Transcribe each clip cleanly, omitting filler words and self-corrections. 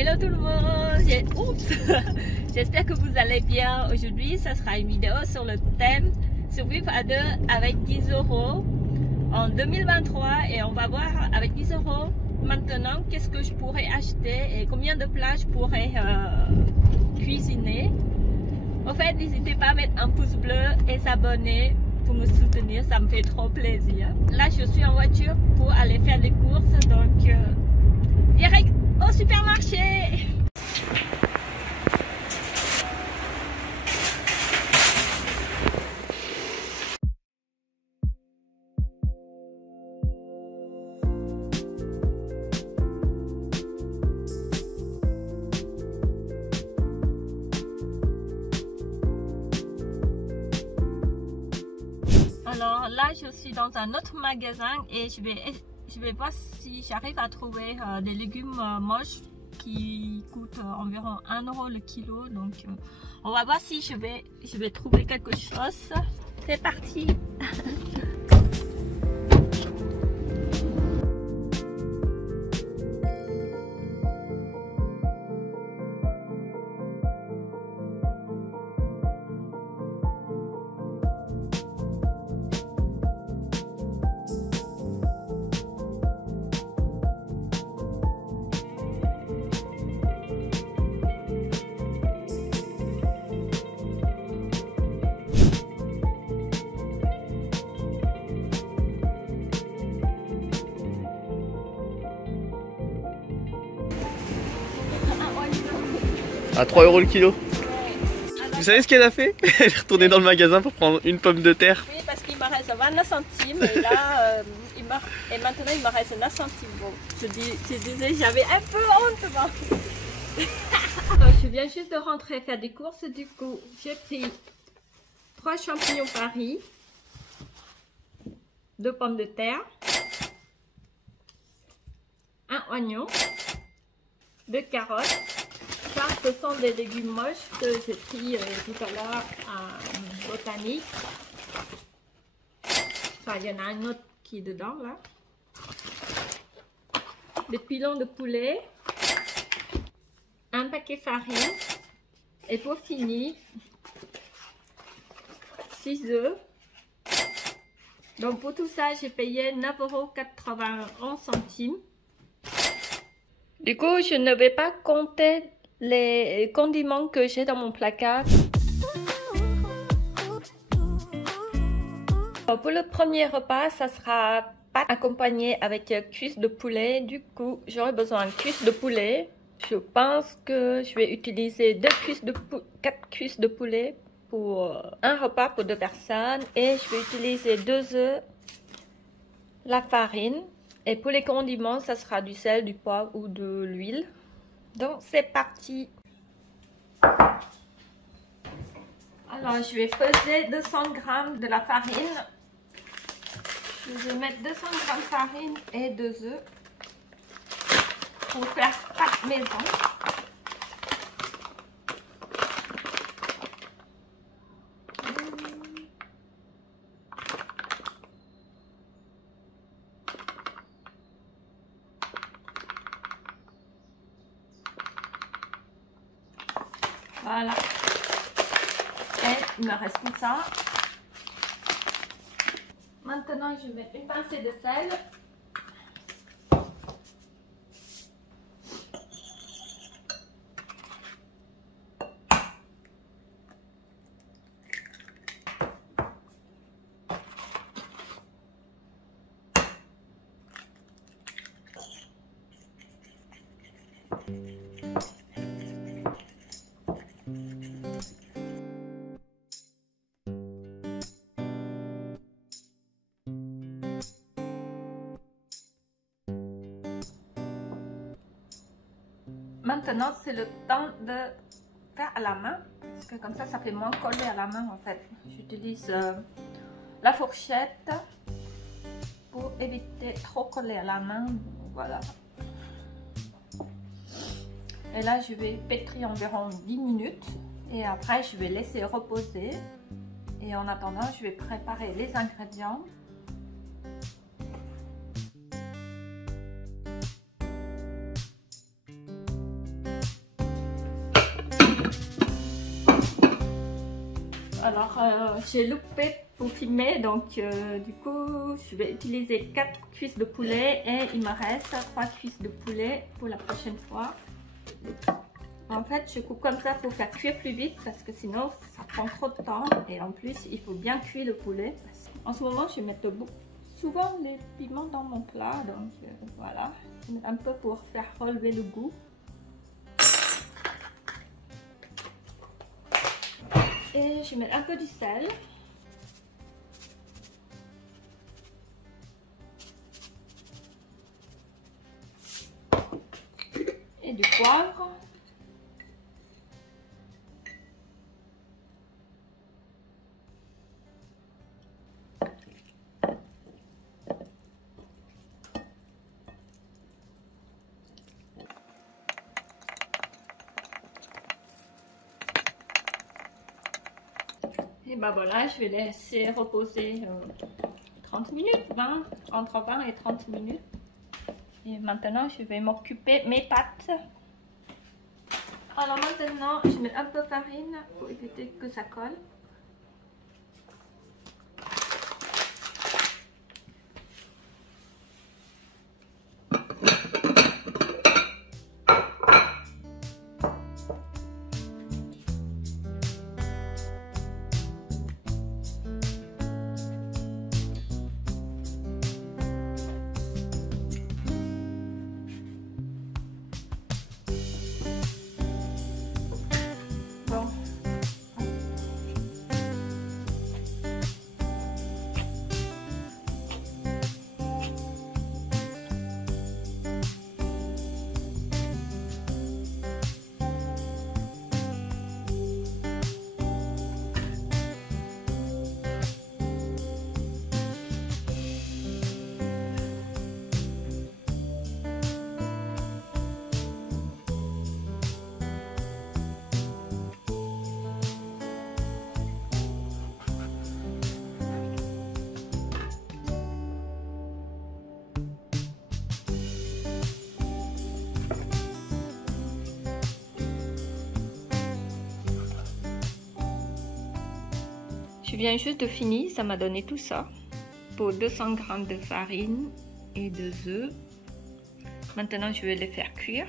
Hello tout le monde, Oups. J'espère que vous allez bien. Aujourd'hui, ça sera une vidéo sur le thème survivre à deux avec 10 € en 2023 et on va voir avec 10 € maintenant qu'est-ce que je pourrais acheter et combien de plats je pourrais cuisiner. En fait, n'hésitez pas à mettre un pouce bleu et s'abonner pour me soutenir, ça me fait trop plaisir. Là, je suis en voiture pour aller faire des courses, donc direct au supermarché. Alors là, je suis dans un autre magasin et je vais voir si j'arrive à trouver des légumes moches qui coûtent environ 1 € le kilo. Donc on va voir si je vais trouver quelque chose. C'est parti. À 3 € le kilo. Vous savez ce qu'elle a fait? Elle est retournée dans le magasin pour prendre une pomme de terre. Oui, parce qu'il me reste 29 centimes et là, et maintenant il me reste 9 centimes. Bon, je disais, j'avais un peu honte. Bon. Je viens juste de rentrer faire des courses, du coup, j'ai pris 3 champignons Paris, 2 pommes de terre, 1 oignon, 2 carottes. Ça, ce sont des légumes moches que j'ai pris tout à l'heure à Botanique. Enfin, il y en a un autre qui est dedans là. Des pilons de poulet, un paquet farine et pour finir 6 œufs. Donc pour tout ça, j'ai payé 9,91 €. Du coup, je ne vais pas compter les condiments que j'ai dans mon placard. Pour le premier repas, ça sera pâte accompagnée avec cuisse de poulet. Du coup, j'aurai besoin de cuisse de poulet. Je pense que je vais utiliser 4 cuisses de poulet pour un repas pour 2 personnes. Et je vais utiliser 2 œufs, la farine. Et pour les condiments, ça sera du sel, du poivre ou de l'huile. Donc c'est parti. Alors je vais peser 200 g de la farine. Je vais mettre 200 g de farine et 2 œufs pour faire pâte maison. Voilà. Et il me reste tout ça. Maintenant, je vais mettre une pincée de sel. Maintenant, c'est le temps de faire à la main, parce que comme ça fait moins collé à la main en fait. J'utilise la fourchette pour éviter trop coller à la main. Voilà. Et là, je vais pétrir environ 10 minutes et après, je vais laisser reposer. Et en attendant, je vais préparer les ingrédients. Alors, j'ai loupé pour filmer, donc du coup, je vais utiliser 4 cuisses de poulet et il me reste 3 cuisses de poulet pour la prochaine fois. En fait, je coupe comme ça pour faire cuire plus vite parce que sinon, ça prend trop de temps. Et en plus, il faut bien cuire le poulet. En ce moment, je mets souvent les piments dans mon plat, donc voilà. Je mets un peu pour faire relever le goût. Et je mets un peu du sel. Et du poivre. Et ben voilà, je vais laisser reposer 30 minutes, entre 20 et 30 minutes. Et maintenant, je vais m'occuper de mes pâtes. Alors maintenant, je mets un peu de farine pour éviter que ça colle. Bon. Je viens juste de finir, ça m'a donné tout ça pour 200 g de farine et 2 œufs. Maintenant, je vais les faire cuire.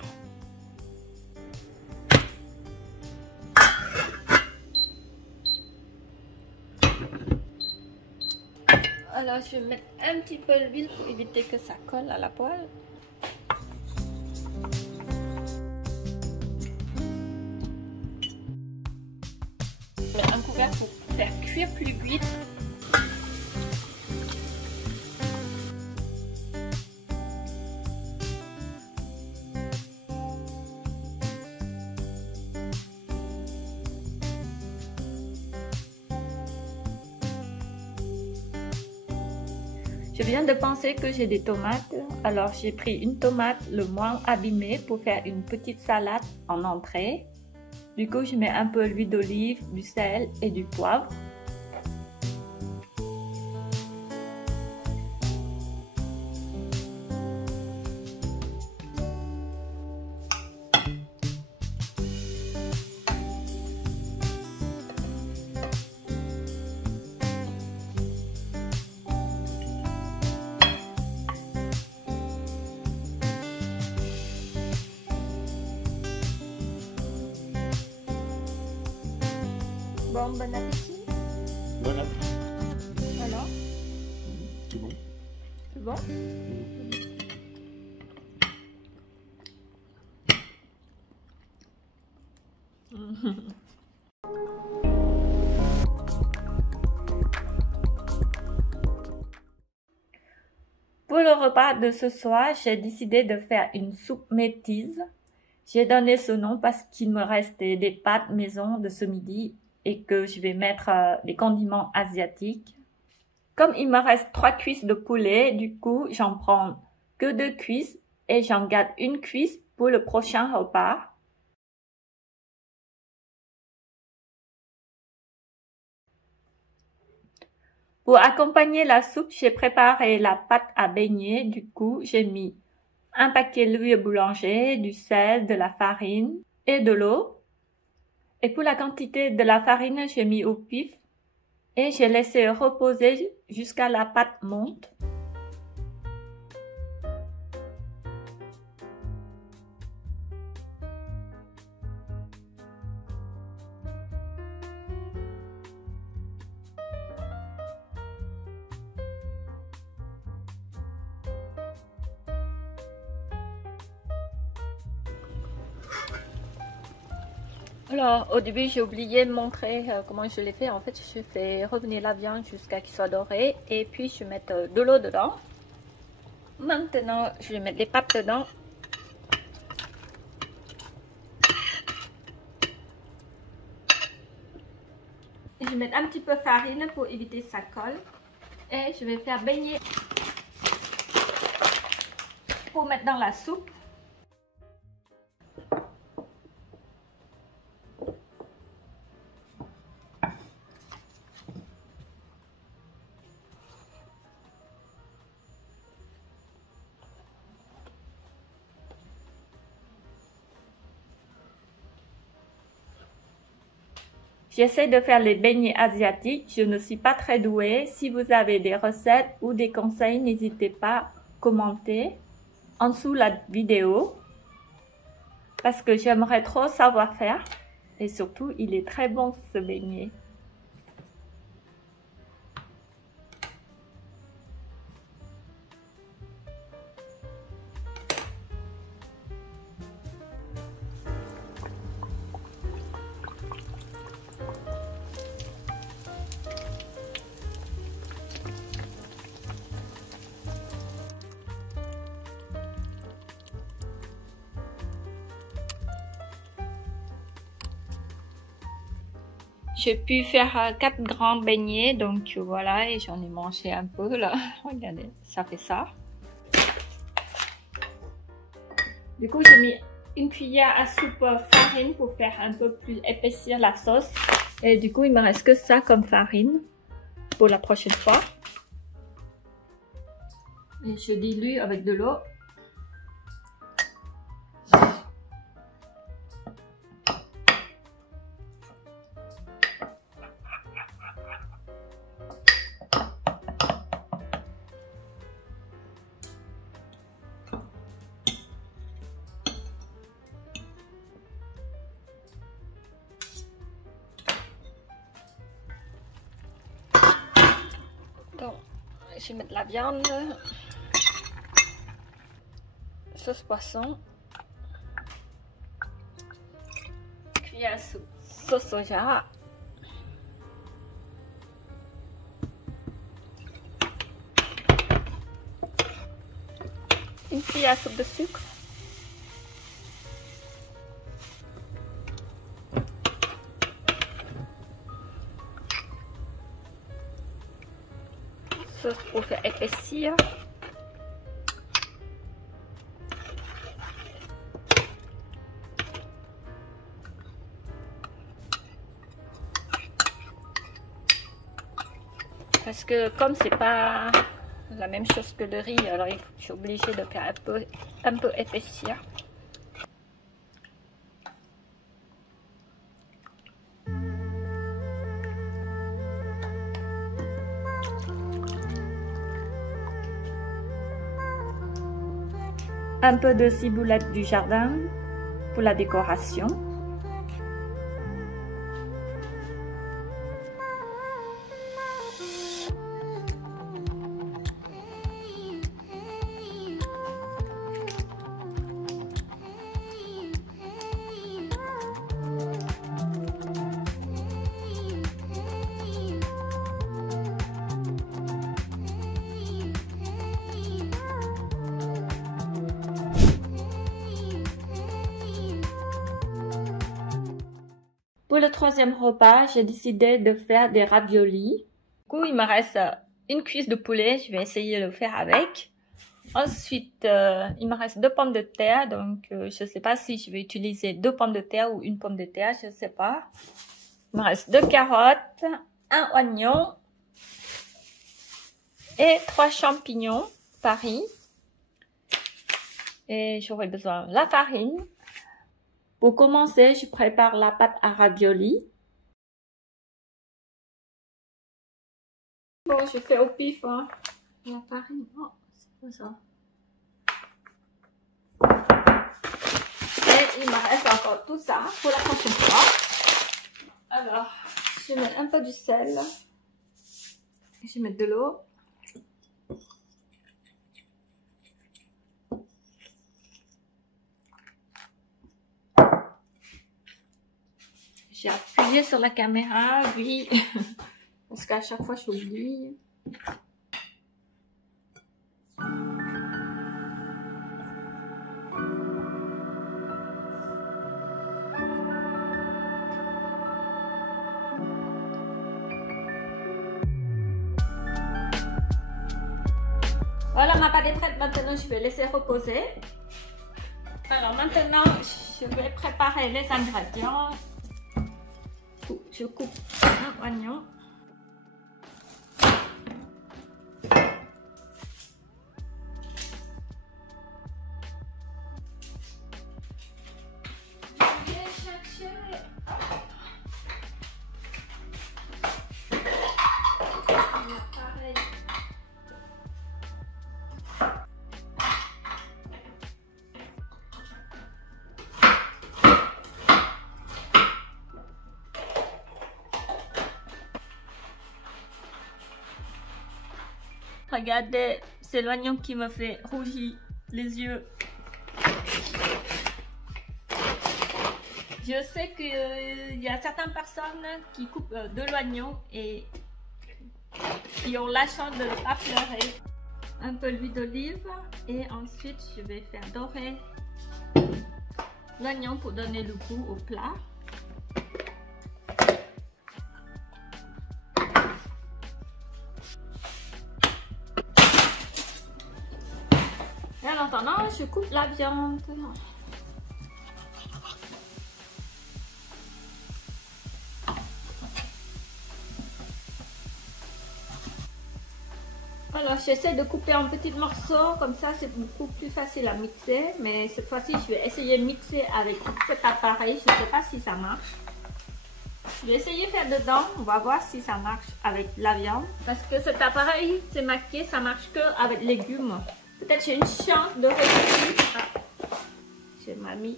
Alors, je vais mettre un petit peu d'huile pour éviter que ça colle à la poêle. Je mets un couvert pour faire cuire plus vite. Je viens de penser que j'ai des tomates, alors j'ai pris une tomate le moins abîmée pour faire une petite salade en entrée. Du coup, je mets un peu d'huile d'olive, du sel et du poivre. Bon appétit. Bon appétit. Alors, C'est bon. c'est bon? Pour le repas de ce soir, j'ai décidé de faire une soupe métise. J'ai donné ce nom parce qu'il me restait des pâtes maison de ce midi et que je vais mettre des condiments asiatiques. Comme il me reste 3 cuisses de poulet, du coup, j'en prends que 2 cuisses et j'en garde une cuisse pour le prochain repas. Pour accompagner la soupe, j'ai préparé la pâte à beignet. Du coup, j'ai mis un paquet d'huile boulanger, du sel, de la farine et de l'eau. Et pour la quantité de la farine, j'ai mis au pif Et j'ai laissé reposer jusqu'à la pâte monte. Alors, au début, j'ai oublié de montrer comment je l'ai fait. En fait, je fais revenir la viande jusqu'à qu'il soit doré. Et puis, je vais mettre de l'eau dedans. Maintenant, je vais mettre les pâtes dedans. Je vais mettre un petit peu de farine pour éviter que ça colle. Et je vais faire baigner pour mettre dans la soupe. J'essaie de faire les beignets asiatiques, je ne suis pas très douée. Si vous avez des recettes ou des conseils, n'hésitez pas à commenter en dessous la vidéo. Parce que j'aimerais trop savoir faire. Et surtout, il est très bon ce beignet. J'ai pu faire 4 grands beignets, donc voilà, et j'en ai mangé un peu là. Regardez, ça fait ça. Du coup, j'ai mis une cuillère à soupe farine pour faire un peu plus épaissir la sauce. Et du coup, il me reste que ça comme farine pour la prochaine fois. Et je dilue avec de l'eau. Donc, je vais mettre la viande, sauce poisson, cuillère à soupe, sauce soja, une cuillère à soupe de sucre, sauce pour faire épaissir. Parce que comme c'est pas la même chose que le riz, alors je suis obligée de faire un peu épaissir. Un peu de ciboulette du jardin pour la décoration. Pour le troisième repas, j'ai décidé de faire des raviolis. Du coup, il me reste une cuisse de poulet, je vais essayer de le faire avec. Ensuite, il me reste 2 pommes de terre, donc je ne sais pas si je vais utiliser 2 pommes de terre ou une pomme de terre, je ne sais pas. Il me reste 2 carottes, 1 oignon et 3 champignons Paris. Et j'aurai besoin de la farine. Pour commencer, je prépare la pâte à raviolis. Bon, je fais au pif, hein. La farine, oh, c'est comme ça. Et il me reste encore tout ça pour la prochaine fois. Alors, je mets un peu du sel. Je mets de l'eau. J'ai appuyé sur la caméra, oui, parce qu'à chaque fois j'oublie. Voilà ma pâte est prête, maintenant je vais laisser reposer. Alors maintenant je vais préparer les ingrédients. Je coupe un oignon. Je vais chercher l'appareil. Regardez, c'est l'oignon qui me fait rougir les yeux. Je sais qu'il y a certaines personnes qui coupent de l'oignon et qui ont la chance de ne pas pleurer. Un peu d'huile d'olive et ensuite je vais faire dorer l'oignon pour donner le goût au plat. Et en attendant, je coupe la viande. Alors j'essaie de couper en petits morceaux, comme ça c'est beaucoup plus facile à mixer. Mais cette fois-ci je vais essayer de mixer avec cet appareil, je ne sais pas si ça marche. Je vais essayer de faire dedans, on va voir si ça marche avec la viande. Parce que cet appareil, c'est marqué, ça marche que avec légumes. Peut-être j'ai une chance de réussir. Ah, j'ai ma mis.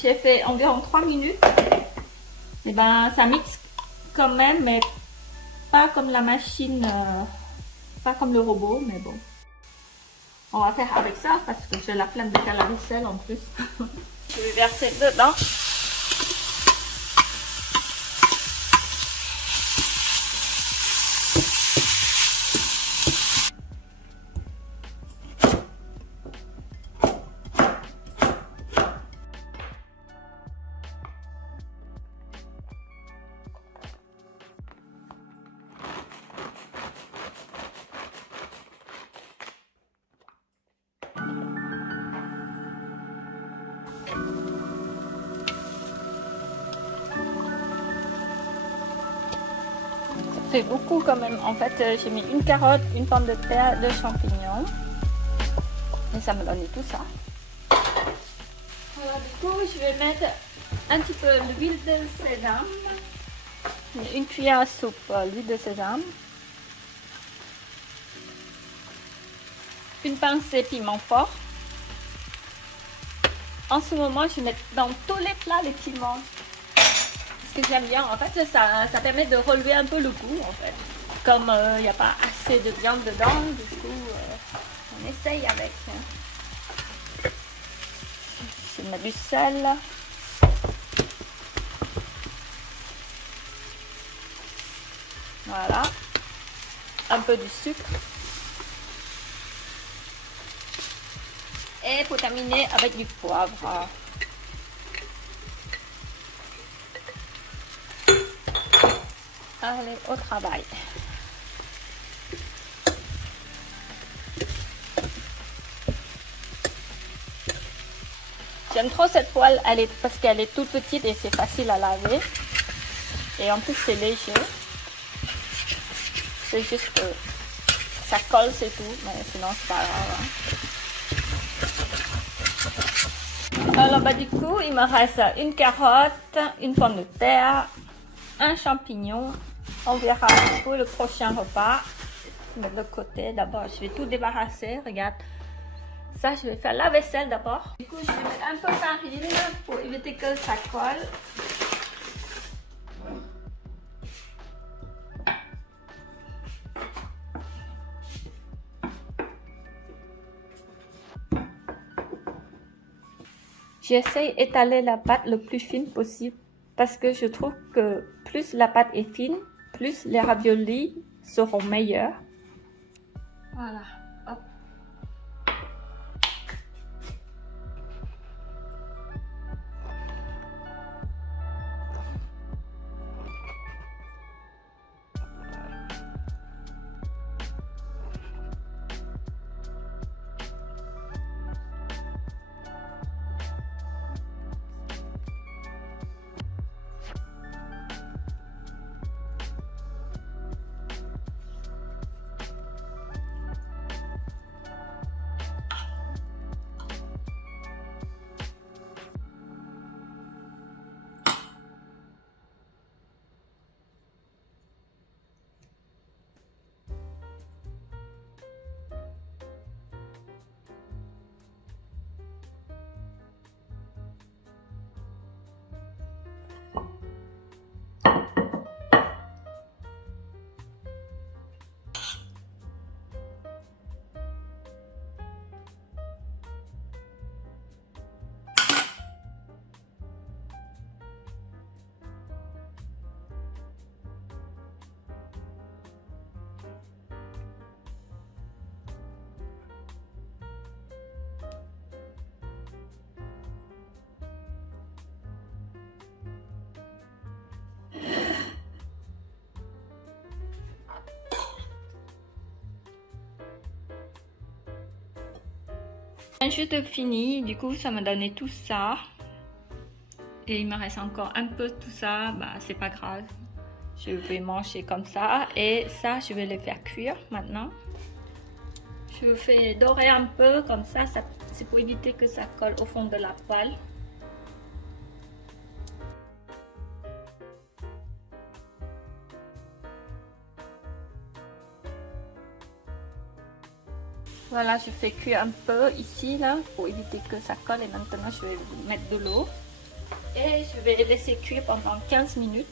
J'ai fait environ 3 minutes. Et ben ça mixe quand même, mais pas comme la machine, pas comme le robot, mais bon. On va faire avec ça parce que j'ai la flemme de faire la vaisselle en plus. Je vais verser dedans. C'est beaucoup quand même. En fait, j'ai mis une carotte, une pomme de terre, 2 champignons. Et ça me donne tout ça. Alors du coup, je vais mettre un petit peu d'huile de sésame. Une cuillère à soupe d'huile de sésame. Une pincée piment fort. En ce moment, je mets dans tous les plats les piments. Ce que j'aime bien, en fait, ça permet de relever un peu le goût, en fait. Comme il n'y a pas assez de viande dedans, du coup, on essaye avec. Je mets du sel. Voilà. Un peu du sucre. Et pour terminer, avec du poivre. Allez, au travail. J'aime trop cette poêle, parce qu'elle est toute petite et c'est facile à laver. Et en plus c'est léger. C'est juste que ça colle, c'est tout, mais sinon c'est pas grave. Hein. Alors bah du coup, il me reste une carotte, une pomme de terre, un champignon. On verra pour le prochain repas. Je vais mettre de côté. D'abord, je vais tout débarrasser. Regarde. Ça, je vais faire la vaisselle d'abord. Du coup, je vais mettre un peu de farine pour éviter que ça colle. J'essaye d'étaler la pâte le plus fine possible parce que je trouve que plus la pâte est fine, plus les raviolis seront meilleurs. Voilà, hop. Juste fini, du coup ça m'a donné tout ça et il me reste encore un peu de tout ça, bah c'est pas grave, je vais manger comme ça. Et ça je vais les faire cuire maintenant. Je fais dorer un peu comme ça, c'est pour éviter que ça colle au fond de la poêle. Voilà, je fais cuire un peu ici là pour éviter que ça colle et maintenant je vais mettre de l'eau et je vais laisser cuire pendant 15 minutes.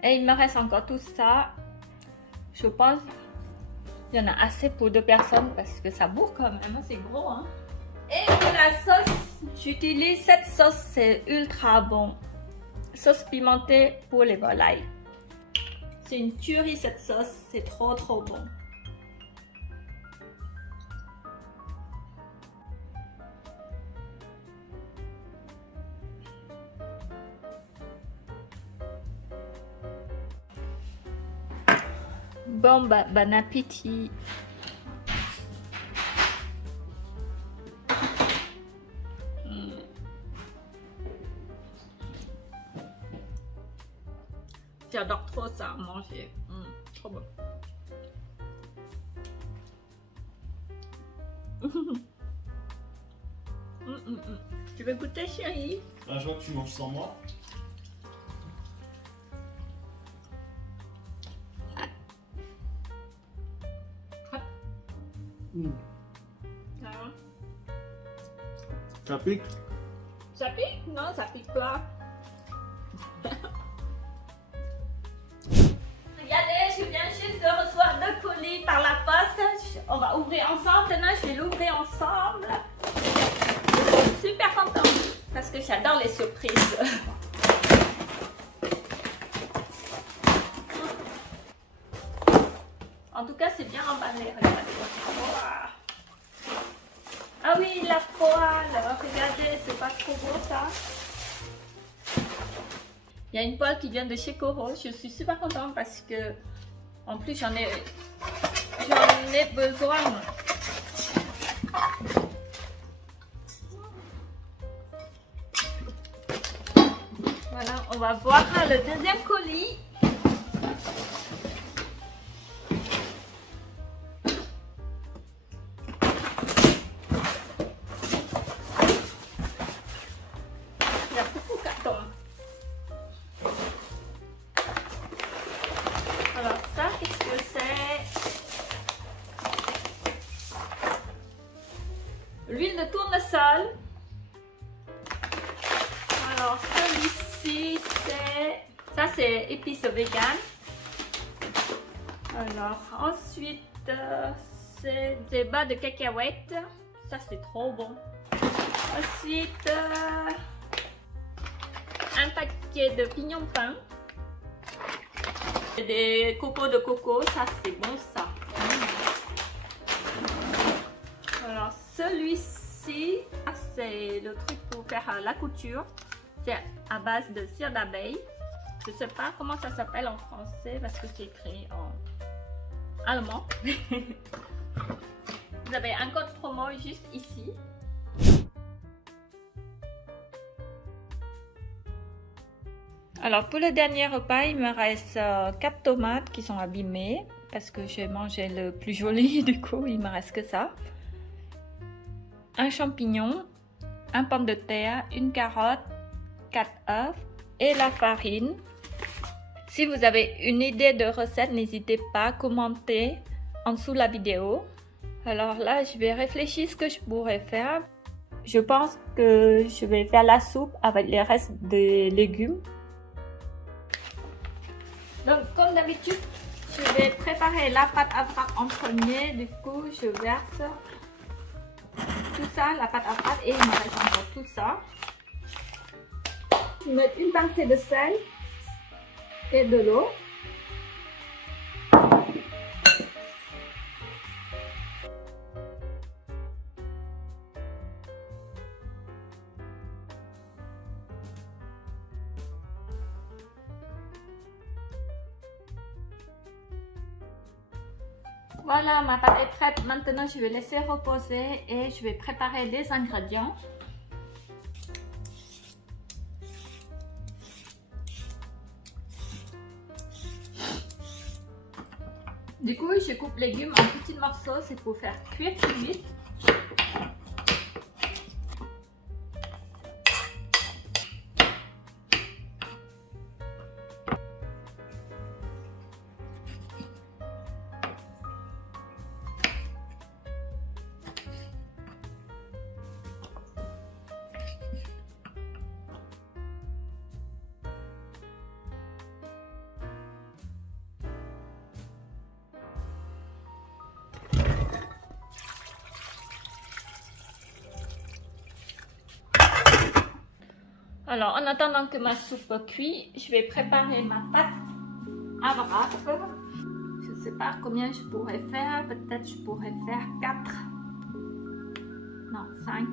Et il me reste encore tout ça. Je pense qu'il y en a assez pour 2 personnes parce que ça bourre quand même, c'est gros. Hein? Et pour la sauce, j'utilise cette sauce, c'est ultra bon. Sauce pimentée pour les volailles. C'est une tuerie cette sauce, c'est trop bon. Bon appétit. J'adore trop ça à manger. Trop bon. Tu veux goûter, chérie? Ah, je vois que tu manges sans moi. Ça pique? Ça pique? Non, ça pique pas. Regardez, je viens juste de recevoir 2 colis par la poste. On va ouvrir ensemble. Maintenant, je vais l'ouvrir ensemble. Je suis super contente parce que j'adore les surprises. En tout cas, c'est bien emballé. Regardez. Wow. Ah oui, la poêle. Regardez. ça. Il y a une poêle qui vient de chez Coro. Je suis super contente parce que en plus j'en ai besoin. Voilà, on va voir le deuxième colis. Il y a beaucoup de cartons. Alors ça, qu'est-ce que c'est? L'huile de tournesol. Alors celui-ci, c'est épices vegan. Alors ensuite, c'est des bas de cacahuètes. Ça c'est trop bon. Ensuite, un paquet de pignons pins. Des cocos de coco, ça c'est bon ça. Alors celui-ci, c'est le truc pour faire la couture. C'est à base de cire d'abeille. Je ne sais pas comment ça s'appelle en français parce que c'est écrit en allemand. Vous avez un code promo juste ici. Alors pour le dernier repas, il me reste 4 tomates qui sont abîmées parce que j'ai mangé le plus joli, du coup il me reste que ça. Un champignon, un pomme de terre, une carotte, 4 œufs et la farine. Si vous avez une idée de recette, n'hésitez pas à commenter en dessous de la vidéo. Alors là, je vais réfléchir ce que je pourrais faire. Je pense que je vais faire la soupe avec les restes des légumes. Donc comme d'habitude, je vais préparer la pâte à pâte en premier. Du coup, je verse tout ça, la pâte à pâte, et il me reste encore tout ça. Je vais mettre une pincée de sel et de l'eau. Voilà, ma pâte est prête. Maintenant, je vais laisser reposer et je vais préparer les ingrédients. Du coup, je coupe les légumes en petits morceaux, c'est pour faire cuire plus vite. Alors, en attendant que ma soupe cuit, je vais préparer ma pâte à wrap. Je ne sais pas combien je pourrais faire. Peut-être je pourrais faire 4. Non, 5.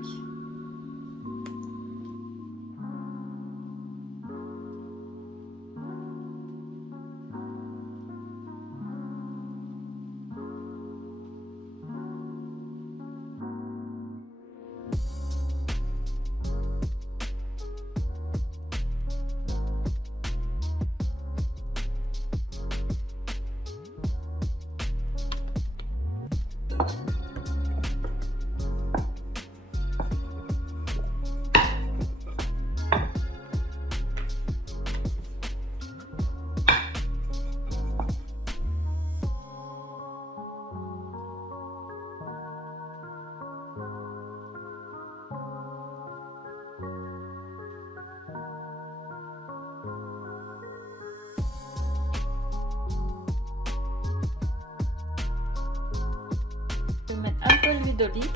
Je vais mettre un peu d'huile d'olive.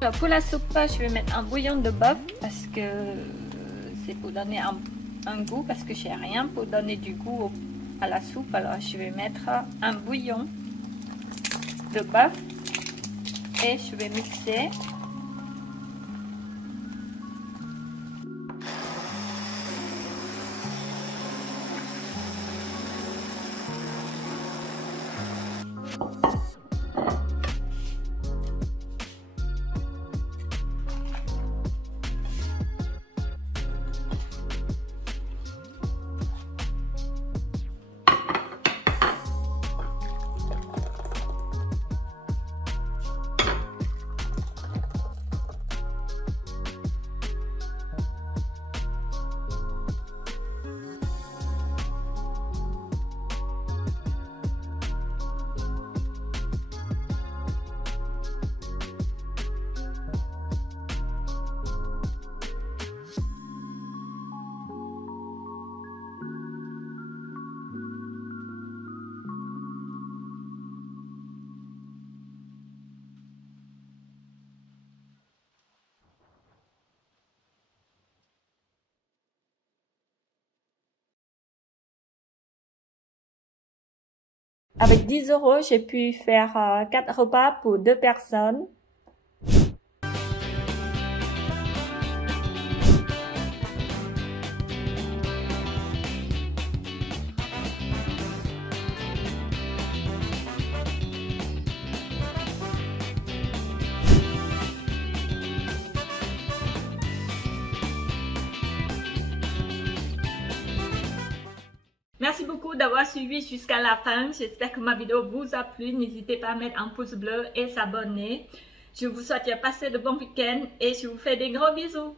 Alors pour la soupe, je vais mettre un bouillon de bœuf parce que c'est pour donner un goût parce que j'ai rien pour donner du goût à la soupe. Alors je vais mettre un bouillon de bœuf et je vais mixer. Avec 10 €, j'ai pu faire 4 repas pour 2 personnes. Merci beaucoup d'avoir suivi jusqu'à la fin. J'espère que ma vidéo vous a plu. N'hésitez pas à mettre un pouce bleu et s'abonner. Je vous souhaite de passer de bons week-ends et je vous fais des gros bisous.